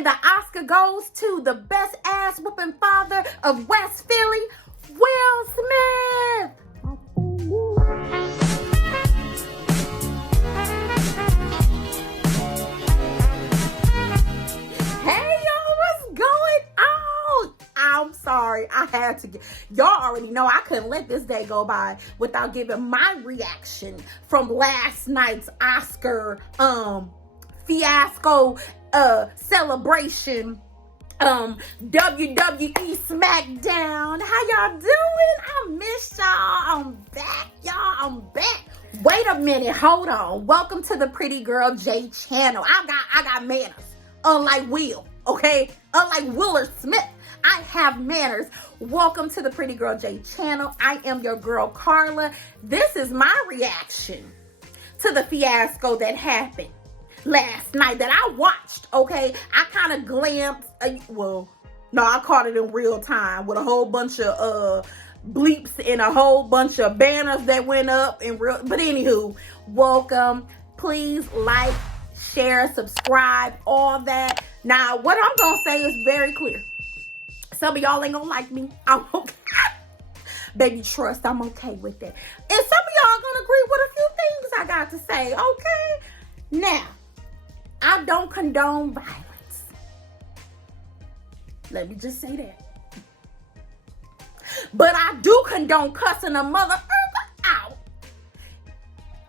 And the Oscar goes to the best ass whooping father of West Philly, Will Smith. Hey y'all, what's going on? I'm sorry, I had to get, y'all already know I couldn't let this day go by without giving my reaction from last night's Oscar fiasco celebration, WWE SmackDown. How y'all doing? I missed y'all. I'm back, y'all. I'm back. Wait a minute, hold on. Welcome to the Prettigrylj channel. I got manners, unlike Will. Okay, unlike Will Smith, I have manners. Welcome to the Prettigrylj channel. I am your girl Carla. This is my reaction to the fiasco that happened last night that I watched. Okay, I kind of glanced. I caught it in real time with a whole bunch of bleeps and a whole bunch of banners that went up in real. But anywho, welcome. Please like, share, subscribe, all that. Now, what I'm gonna say is very clear. Some of y'all ain't gonna like me. I'm okay. Baby, trust, I'm okay with that. And some of y'all gonna agree with a few things I got to say, okay? Now, I don't condone violence. Let me just say that. But I do condone cussing a mother out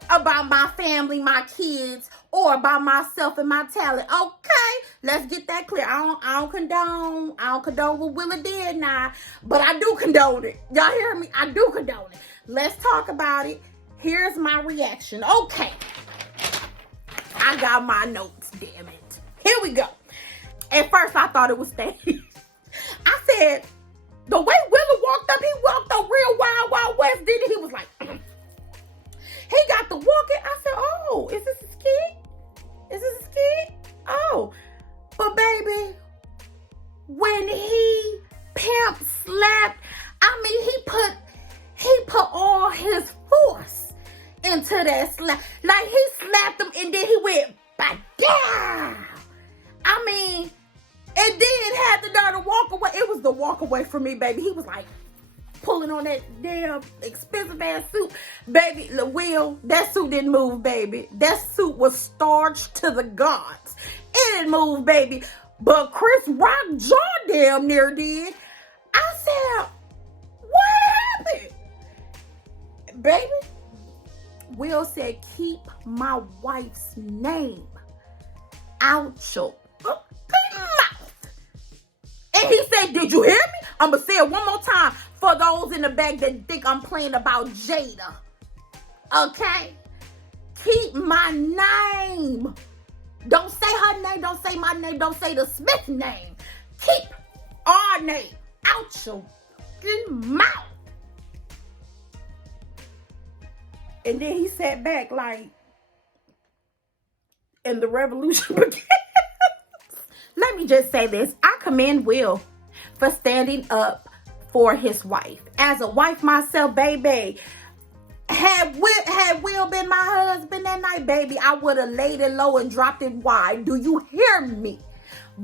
about my family, my kids, or about myself and my talent. Okay, let's get that clear. I don't condone what Willa did now, but I do condone it. Y'all hear me? I do condone it. Let's talk about it. Here's my reaction. Okay, I got my notes, damn it. Here we go. At first, I thought it was staged. I said, the way Willa walked up, he walked up real Wild Wild West, didn't he? He was like, he got to walking. I said, oh, is this a skit? Is this a skit? Oh, but baby, when he pimp slapped, I mean, he put all his force into that slap. Like, he slapped him and then he went back down. I mean, and then had the daughter walk away. It was the walk away for me, baby. He was like pulling on that damn expensive ass suit. Baby, Will, that suit didn't move, baby. That suit was starched to the gods. It didn't move, baby. But Chris Rock jaw damn near did. I said, what happened? Baby, Will said, keep my wife's name out your mouth. And he said, did you hear me? I'm going to say it one more time for those in the back that think I'm playing about Jada. Okay? Keep my name. Don't say her name. Don't say my name. Don't say the Smith name. Keep our name out your mouth. And then he sat back like, and the revolution began. Let me just say this. I commend Will for standing up for his wife. As a wife myself, baby, had Will been my husband that night, baby, I would have laid it low and dropped it wide. Do you hear me?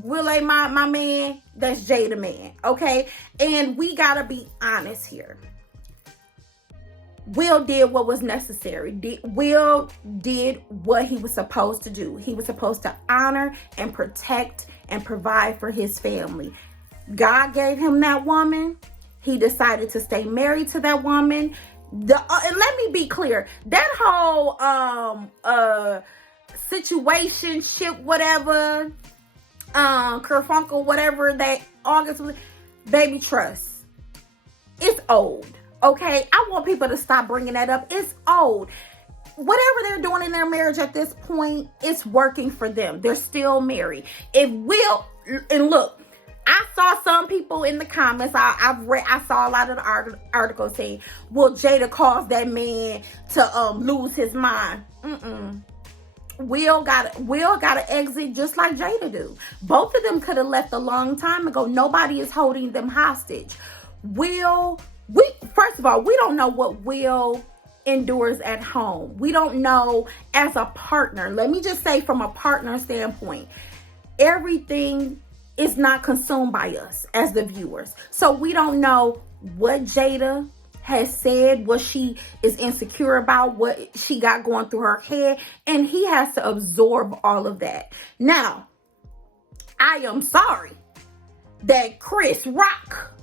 Will ain't my man. That's Jada man, okay? And we got to be honest here. Will did what was necessary. Will did what he was supposed to do. He was supposed to honor and protect and provide for his family. God gave him that woman. He decided to stay married to that woman. And let me be clear, that whole situationship, whatever, kerfunkel, whatever that August was, baby, trust. It's old. Okay, I want people to stop bringing that up. It's old. Whatever they're doing in their marriage at this point, it's working for them. They're still married. If Will, and look, I saw some people in the comments, I saw a lot of the articles saying, will Jada cause that man to lose his mind? Will got to exit just like Jada do. Both of them could have left a long time ago. Nobody is holding them hostage. First of all, we don't know what Will endures at home. We don't know as a partner. Let me just say, from a partner standpoint, everything is not consumed by us as the viewers. So we don't know what Jada has said, what she is insecure about, what she got going through her head, and he has to absorb all of that. Now, I am sorry that Chris Rock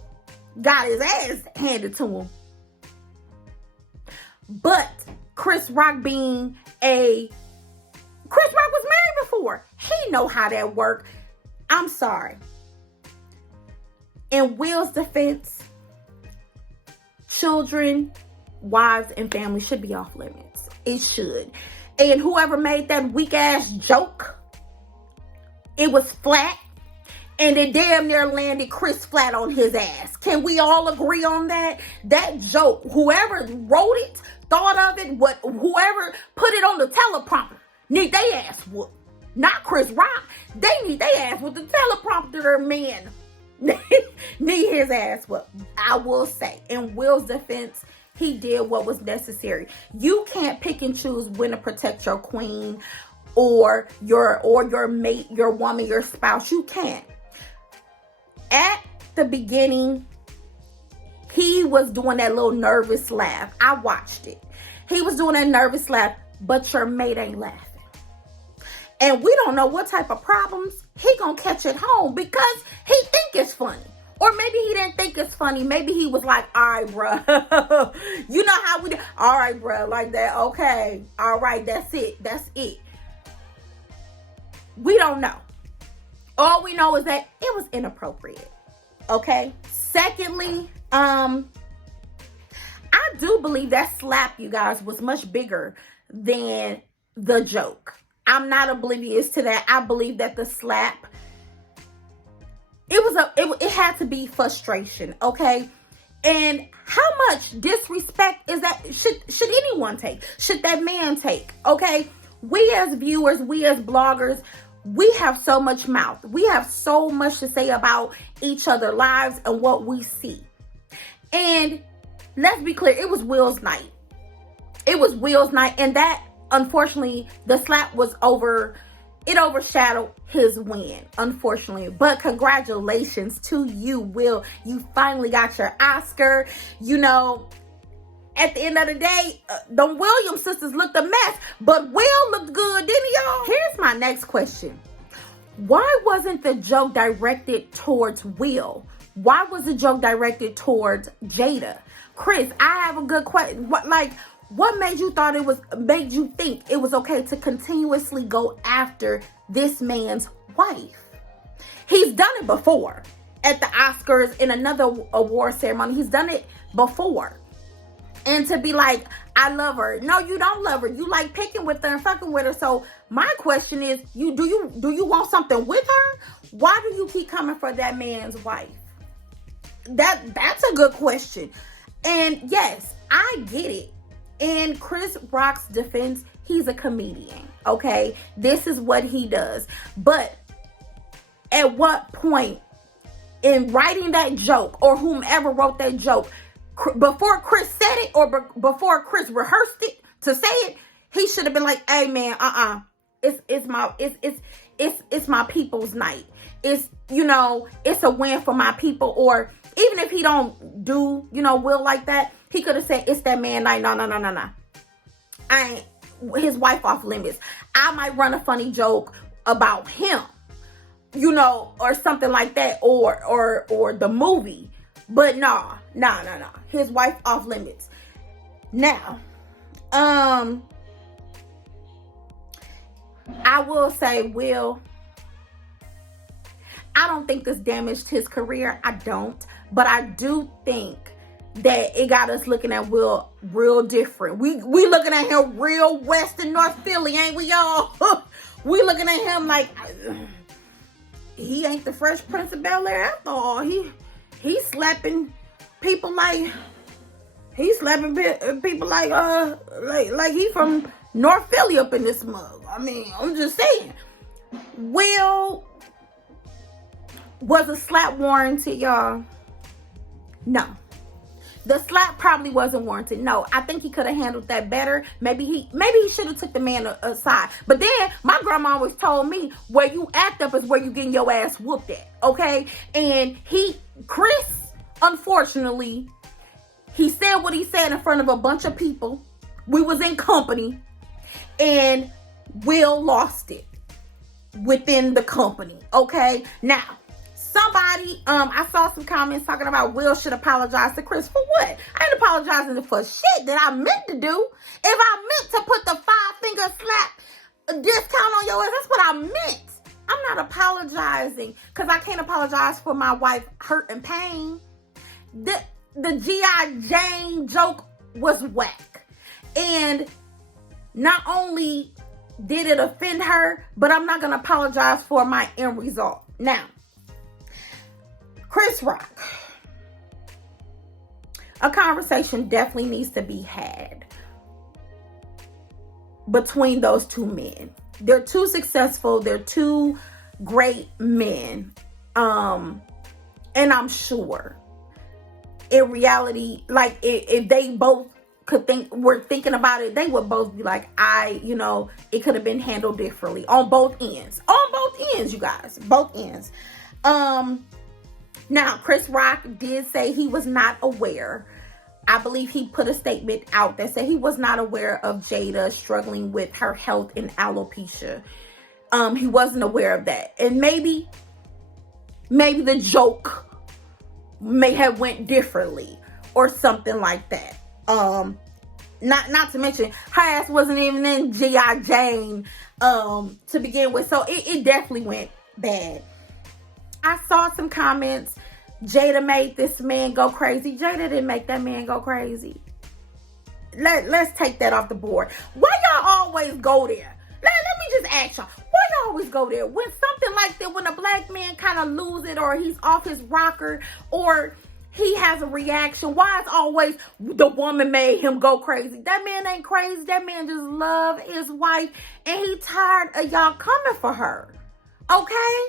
got his ass handed to him. But Chris Rock was married before. He know how that worked. I'm sorry. In Will's defense, children, wives, and family should be off limits. It should. And whoever made that weak ass joke, it was flat. And it damn near landed Chris flat on his ass. Can we all agree on that? That joke, whoever wrote it, thought of it, whoever put it on the teleprompter, need they ass whooped. Not Chris Rock. They need they ass with the teleprompter man. Need his ass whooped. I will say, in Will's defense, he did what was necessary. You can't pick and choose when to protect your queen or your mate, your woman, your spouse. You can't. At the beginning, he was doing that little nervous laugh. I watched it. He was doing that nervous laugh, but your mate ain't laughing. And we don't know what type of problems he gonna catch at home because he think it's funny. Or maybe he didn't think it's funny. Maybe he was like, all right, bruh. You know how we do. All right, bruh, like that. Okay. All right, that's it. That's it. We don't know. All we know is that it was inappropriate. Okay. Secondly, I do believe that slap, you guys, was much bigger than the joke. I'm not oblivious to that. I believe that the slap, it had to be frustration. Okay. And how much disrespect is that? Should anyone take? Should that man take? Okay. We as viewers, we as bloggers, we have so much mouth. We have so much to say about each other's lives and what we see. And let's be clear, it was Will's night. It was Will's night. And that, unfortunately, the slap was it overshadowed his win, unfortunately. But congratulations to you, Will. You finally got your Oscar. You know, at the end of the day, the Williams sisters looked a mess, but Will looked good, didn't y'all? Here's my next question. Why wasn't the joke directed towards Will? Why was the joke directed towards Jada? Chris, I have a good question. What made you think it was okay to continuously go after this man's wife? He's done it before at the Oscars, in another award ceremony. He's done it before. And to be like, I love her. No, you don't love her. You like picking with her and fucking with her. So my question is, do you want something with her? Why do you keep coming for that man's wife? That's a good question. And yes, I get it. In Chris Rock's defense, he's a comedian. Okay, this is what he does. But at what point in writing that joke, or whomever wrote that joke, before Chris said it or before Chris rehearsed it to say it, he should have been like, "Hey man, it's my people's night. It's a win for my people." Or even if he don't do Will like that, he could have said, "It's that man night. No. I ain't his wife off limits. I might run a funny joke about him, or something like that, or the movie." But no. His wife off limits. Now, I will say, Will, I don't think this damaged his career. I don't. But I do think that it got us looking at Will real different. We looking at him real West and North Philly, ain't we, y'all? We looking at him like he ain't the Fresh Prince of Bel-Air after all. He's slapping people like he from North Philly up in this mug. I mean, I'm just saying. Will, was a slap warranted, y'all? No. The slap probably wasn't warranted. No, I think he could have handled that better. Maybe he should have took the man aside. But then my grandma always told me, where you act up is where you getting your ass whooped at. Okay? And Chris, unfortunately, he said what he said in front of a bunch of people. We was in company, and Will lost it within the company. Okay? Now, somebody, I saw some comments talking about Will should apologize to Chris for what? I ain't apologizing for shit that I meant to do. If I meant to put the 5-finger slap discount on your ass, that's what I meant. I'm not apologizing because I can't apologize for my wife hurt and pain. The G.I. Jane joke was whack. And not only did it offend her, but I'm not going to apologize for my end result. Now, Chris Rock. A conversation definitely needs to be had between those two men. They're too successful. They're two great men. And I'm sure in reality, like if they both were thinking about it, they would both be like, it could have been handled differently on both ends. On both ends, you guys. Both ends. Now, Chris Rock did say he was not aware. I believe he put a statement out that said he was not aware of Jada struggling with her health and alopecia. He wasn't aware of that. And maybe the joke may have went differently or something like that. Not to mention, her ass wasn't even in G.I. Jane to begin with. So it definitely went bad. I saw some comments. Jada made this man go crazy. Jada didn't make that man go crazy. Let's take that off the board. Why y'all always go there? Let me just ask y'all. Why y'all always go there? When something like that, when a black man kind of lose it, or he's off his rocker, or he has a reaction, why is always the woman made him go crazy? That man ain't crazy. That man just love his wife, and he tired of y'all coming for her. Okay?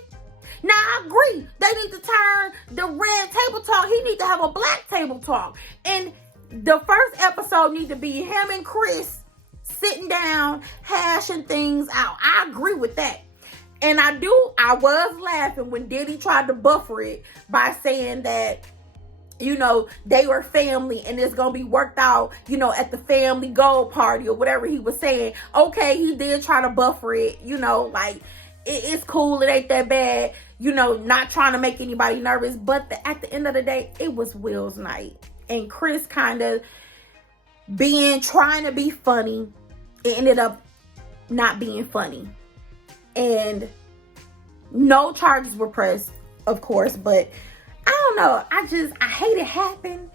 Now, I agree. They need to turn the red table talk. He need to have a black table talk. And the first episode need to be him and Chris sitting down, hashing things out. I agree with that. And I was laughing when Diddy tried to buffer it by saying that, they were family and it's going to be worked out, at the family goal party or whatever he was saying. Okay, he did try to buffer it, it's cool. It ain't that bad. Not trying to make anybody nervous. But at the end of the day, it was Will's night. And Chris kind of trying to be funny. It ended up not being funny. And no charges were pressed, of course. But I don't know. I hate it happened.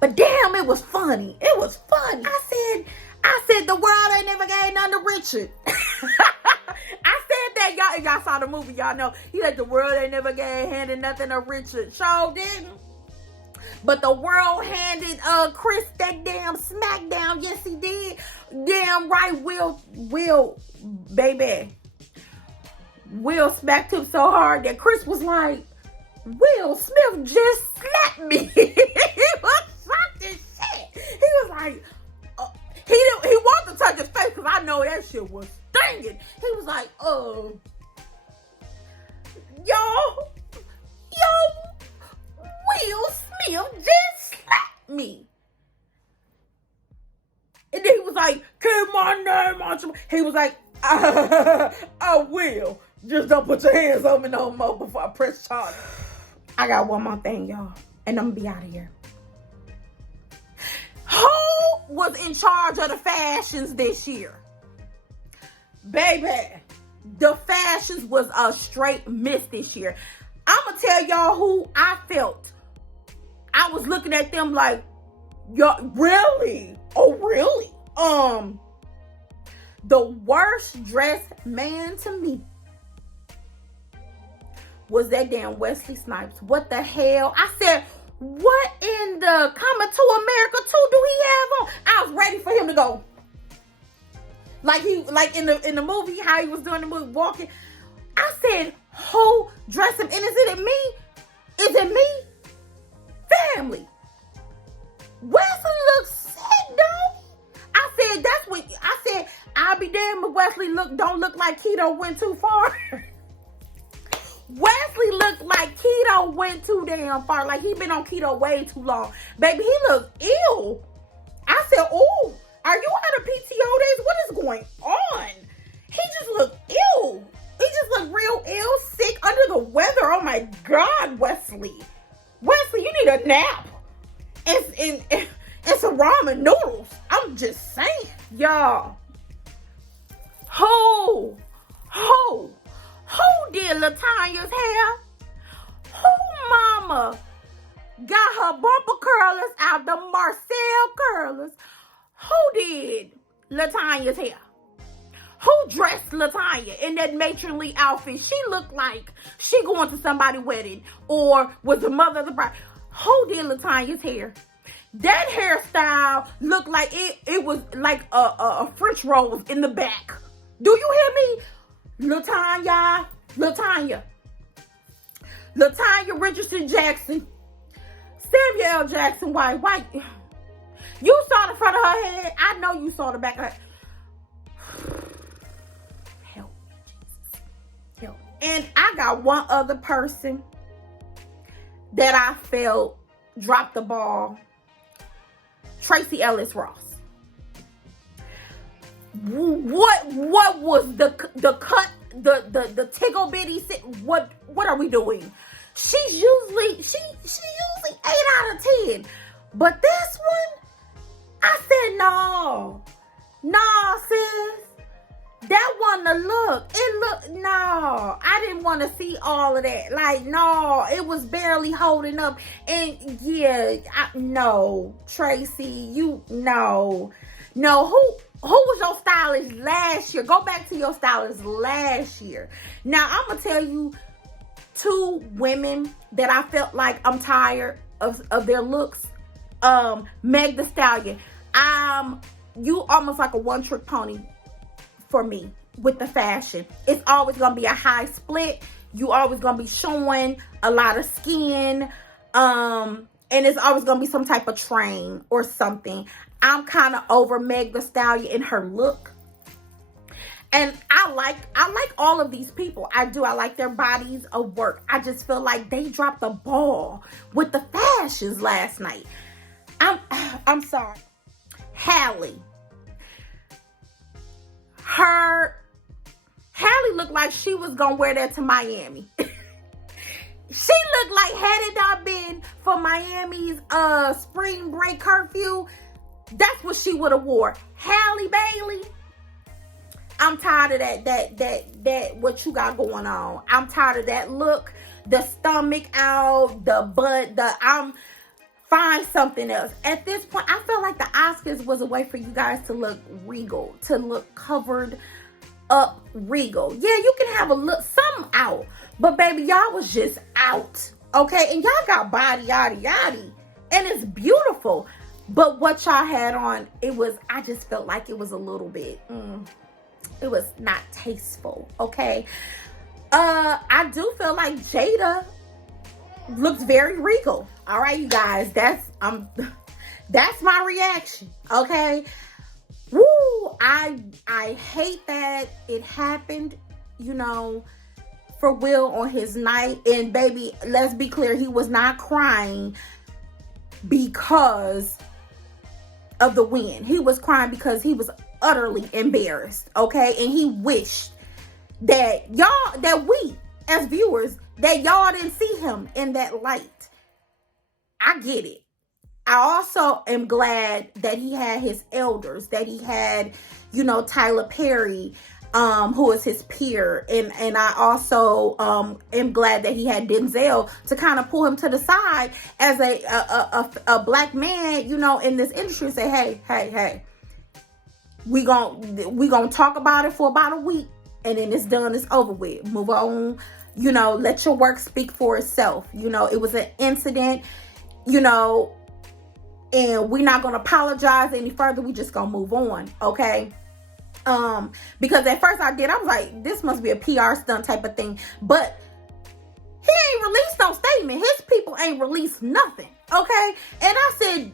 But damn, it was funny. It was funny. I said the world ain't never gave none to Richard. I said that, y'all saw the movie, y'all know. He said the world ain't never handed nothing to Richard. Sure didn't. But the world handed Chris that damn smackdown. Yes, he did. Damn right, Will, baby. Will smacked him so hard that Chris was like, Will Smith just slapped me. He was shocked as shit. He was like, he wanted to touch his face because I know that shit was stinging. He was like, yo, Will Smith just slapped me. And then he was like, keep my name on you. He was like, I will. Just don't put your hands on me no more before I press charge. I got one more thing, y'all. And I'm going to be out of here. Who was in charge of the fashions this year? Baby, the fashions was a straight miss this year. I'm going to tell y'all who I felt. I was looking at them like, y'all, really? Oh, really? The worst dressed man to me was that damn Wesley Snipes. What the hell? I said, what in the Coming to America 2 do he have on? I was ready for him to go. Like in the movie, how he was doing the movie, walking. I said, who dressed him? And is it me? Is it me? Family. don't look like Keto went too far? Wesley looked like Keto went too damn far. Like he been on keto way too long. Baby, he looked ill. I said, oh, are you out of PTO days? What is going on? He just looked ill. He just looked real ill, sick, under the weather. Oh my God, Wesley. Wesley, you need a nap. And some ramen noodles. I'm just saying, y'all. Who did LaTanya's hair? Who mama got her bumper curlers out, the Marcel curlers? Who did LaTanya's hair? Who dressed LaTanya in that matronly outfit? She looked like she going to somebody's wedding or was the mother of the bride. Who did LaTanya's hair? That hairstyle looked like it was like a French rose in the back. Do you hear me? LaTanya Richardson Jackson, Samuel L. Jackson White. You saw the front of her head. I know you saw the back of her. Help me, Jesus. Help me. And I got one other person that I felt dropped the ball. Tracy Ellis Ross. What was the cut, the tickle bitty? What are we doing? She usually 8 out of 10, but this one, I said no, sis, that wasn't the look. No, I didn't want to see all of that. Like, no, it was barely holding up. And yeah, no, Tracy, no. Who was your stylist last year? Go back to your stylist last year. Now, I'm going to tell you 2 women that I felt like I'm tired of their looks. Meg Thee Stallion. You almost like a one-trick pony for me with the fashion. It's always going to be a high split. You always going to be showing a lot of skin. And it's always going to be some type of train or something. I'm kind of over Meg Thee Stallion in her look. And I like all of these people. I do. I like their bodies of work. I just feel like they dropped the ball with the fashions last night. I'm sorry. Halle looked like she was going to wear that to Miami. She looked like, had it not been for Miami's spring break curfew, that's what she would have wore. Halle Bailey, I'm tired of that what you got going on. I'm tired of that look, the stomach out, the butt, find something else. At this point, I feel like the Oscars was a way for you guys to look regal, to look covered up regal. Yeah, you can have a look, something out. But baby, y'all was just out. Okay? And y'all got body, yaddy, yaddy. And it's beautiful. But what y'all had on, I just felt like it was a little bit, it was not tasteful. Okay? I do feel like Jada looks very regal. All right, you guys, that's my reaction. Okay? Woo! I hate that it happened, for Will on his night. And baby, let's be clear, he was not crying because of the win. He was crying because he was utterly embarrassed. Okay? And he wished that we as viewers, that y'all didn't see him in that light. I get it. I also am glad that he had his elders, that he had, Tyler Perry, who is his peer. And I also am glad that he had Denzel to kind of pull him to the side as a black man, in this industry, and say, hey, we gonna talk about it for about a week, and then it's done, it's over with. Move on, let your work speak for itself. It was an incident, and we're not going to apologize any further. We just going to move on. Okay. Because at first I was like, this must be a PR stunt type of thing, but he ain't released no statement. His people ain't released nothing. Okay. And I said,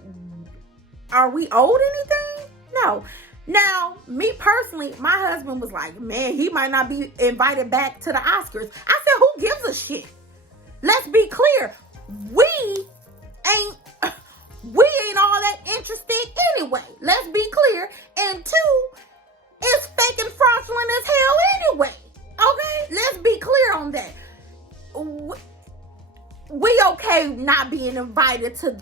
are we owed anything? No. Now, me personally, my husband was like, man, he might not be invited back to the Oscars. I said, who gives a shit? Let's be clear. We ain't all that interested anyway. Let's be clear. And two, it's fake and fraudulent as hell anyway. Okay? Let's be clear on that. We okay not being invited to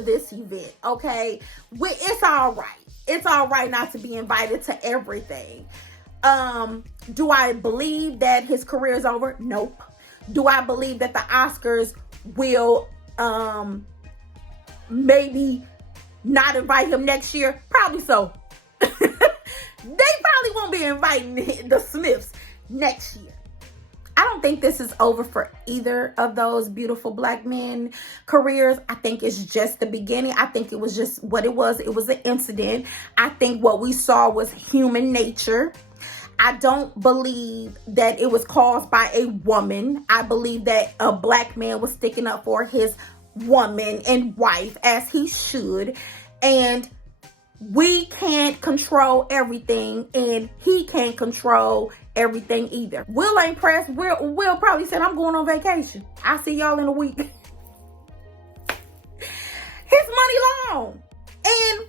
this event, okay? It's all right. It's all right not to be invited to everything. Do I believe that his career is over? Nope. Do I believe that the Oscars will maybe not invite him next year? Probably so. They probably won't be inviting the Smiths next year. I don't think this is over for either of those beautiful black men careers. I think it's just the beginning. I think it was just what it was. It was an incident. I think what we saw was human nature. I don't believe that it was caused by a woman. I believe that a black man was sticking up for his woman and wife as he should. And we can't control everything, and he can't control everything either. Will ain't pressed. Will probably said, I'm going on vacation. I'll see y'all in a week. His money long. And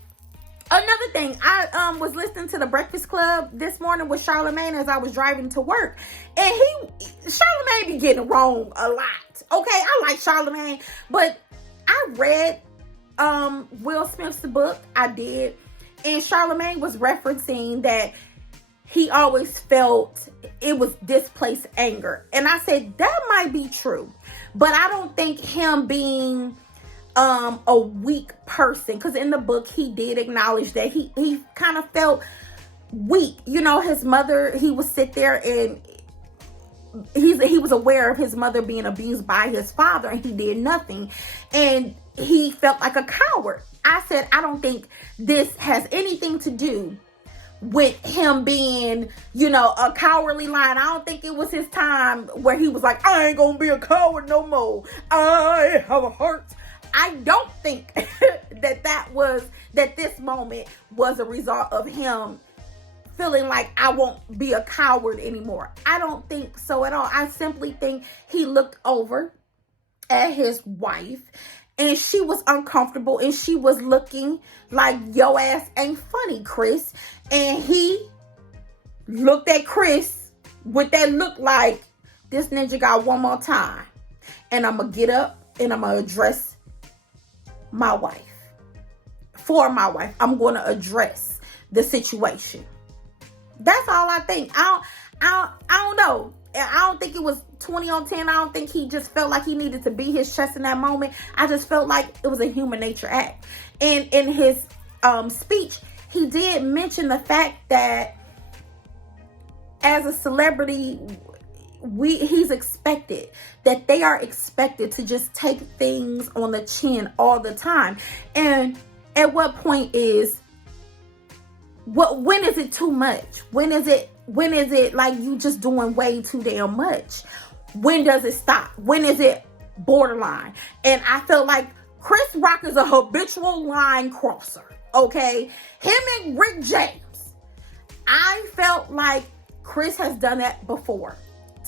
another thing, I was listening to the Breakfast Club this morning with Charlamagne as I was driving to work. And Charlamagne be getting wrong a lot. Okay, I like Charlamagne, but I read Will Smith's book. I did. And Charlamagne was referencing that he always felt it was displaced anger. And I said, that might be true. But I don't think him being a weak person, because in the book he did acknowledge that he kind of felt weak. You know, his mother, he would sit there and he was aware of his mother being abused by his father, and he did nothing. And he felt like a coward. I said, I don't think this has anything to do with him being, you know, a cowardly lion. I don't think it was his time where he was like, I ain't gonna be a coward no more. I have a heart. I don't think that this moment was a result of him feeling like I won't be a coward anymore. I don't think so at all. I simply think he looked over at his wife, and she was uncomfortable, and she was looking like, yo ass ain't funny, Chris. And he looked at Chris with that look like, this ninja got one more time, and I'm going to get up and I'm going to address my wife. For my wife, I'm going to address the situation. That's all I think. I don't know. I don't think it was 20 on 10. I don't think he just felt like he needed to beat his chest in that moment. I just felt like it was a human nature act. And in his speech, he did mention the fact that as a celebrity, he's expected, that they are expected to just take things on the chin all the time. And at what point when is it too much? When is it like you just doing way too damn much? When does it stop? When is it borderline? And I feel like Chris Rock is a habitual line crosser. Okay, him and Rick James. I felt like Chris has done that before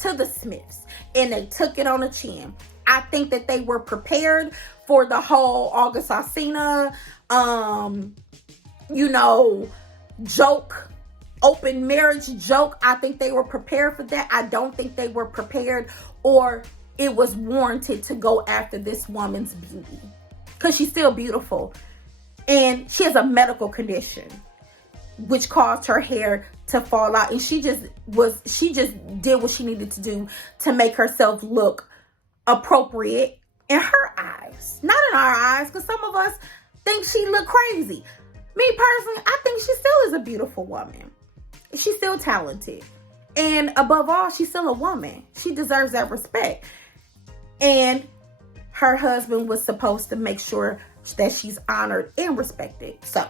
to the Smiths, and they took it on the chin. I think that they were prepared for the whole August Alsina, joke, open marriage joke. I think they were prepared for that. I don't think they were prepared, or it was warranted to go after this woman's beauty, because she's still beautiful. And she has a medical condition which caused her hair to fall out. And she just did what she needed to do to make herself look appropriate in her eyes. Not in our eyes, because some of us think she look crazy. Me personally, I think she still is a beautiful woman. She's still talented. And above all, she's still a woman. She deserves that respect. And her husband was supposed to make sure that she's honored and respected. So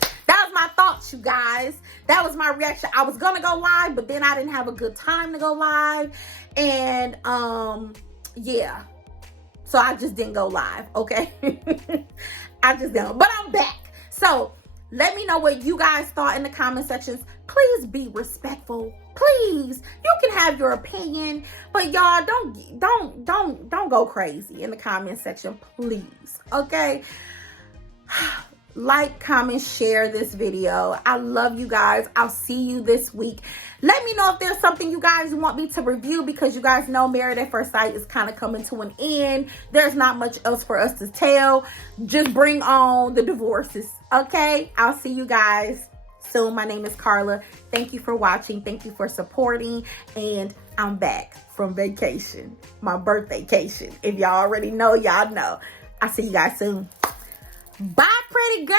that was my thoughts, you guys. That was my reaction. I was gonna go live, but then I didn't have a good time to go live. And yeah. So I just didn't go live, okay? I just didn't. But I'm back. So Let me know what you guys thought in the comment sections. Please be respectful. Please, you can have your opinion, but y'all don't go crazy in the comment section, please. Okay? Like, comment, share this video. I love you guys. I'll see you this week. Let me know if there's something you guys want me to review, because you guys know Married at First Sight is kind of coming to an end. There's not much else for us to tell. Just bring on the divorces. Okay? I'll see you guys soon. My name is Carla. Thank you for watching. Thank you for supporting. And I'm back from vacation. My birthday vacation. If y'all already know, y'all know. I'll see you guys soon. Bye, pretty girl.